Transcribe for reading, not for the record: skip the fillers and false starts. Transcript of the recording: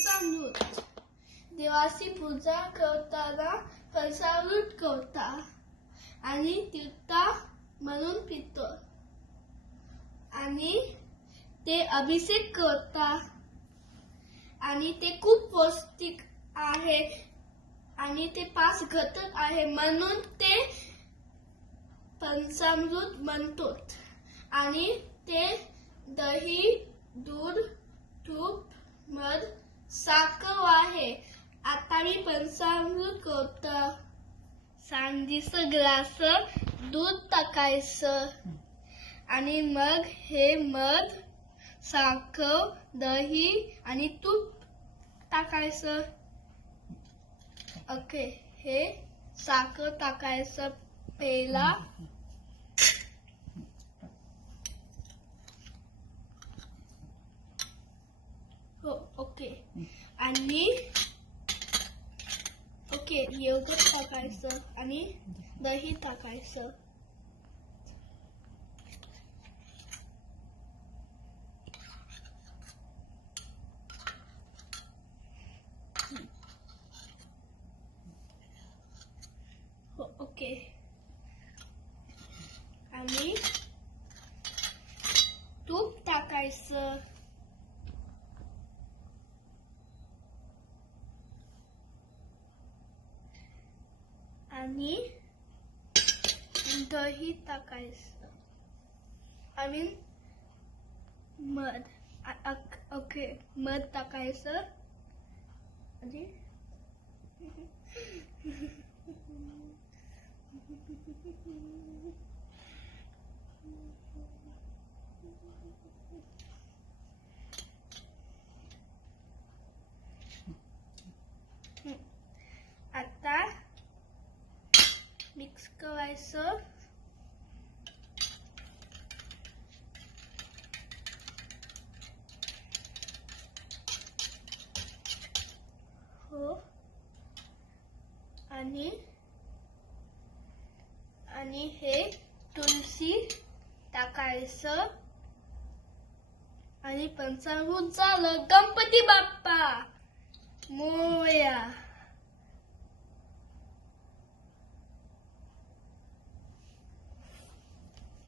पंचामृत देवाची पूजा करताना पंचामृत करता आणि तीर्था म्हणून पितो आणि ते अभिषेक करता आणि ते खूप पौष्टिक आहे आणि ते 5 घटक आहे म्हणून ते पंचामृत म्हणतात आणि ते दही, दूध, तूप, मध, साखर आहे. आता मी पंचामृत करतो. सांडीचं ग्लास दूध टाकायचं आणि मग हे मध, साखर, दही आणि तूप टाकायचं. ओके, हे साखर टाकायचं पहिला. हो, ओके. आणि ओके, एवढं टाकायचं आणि दही टाकायचं. हो, ओके. आणि तूप टाकायचं. आणि दही टाकायचं आणि मध. ओके, मध टाकायचं आणि आता मिक्स करायचं. हो, आणि हे तुळशी टाकायचं आणि पंचामृत झालं. गणपती बाप्पा मोरया.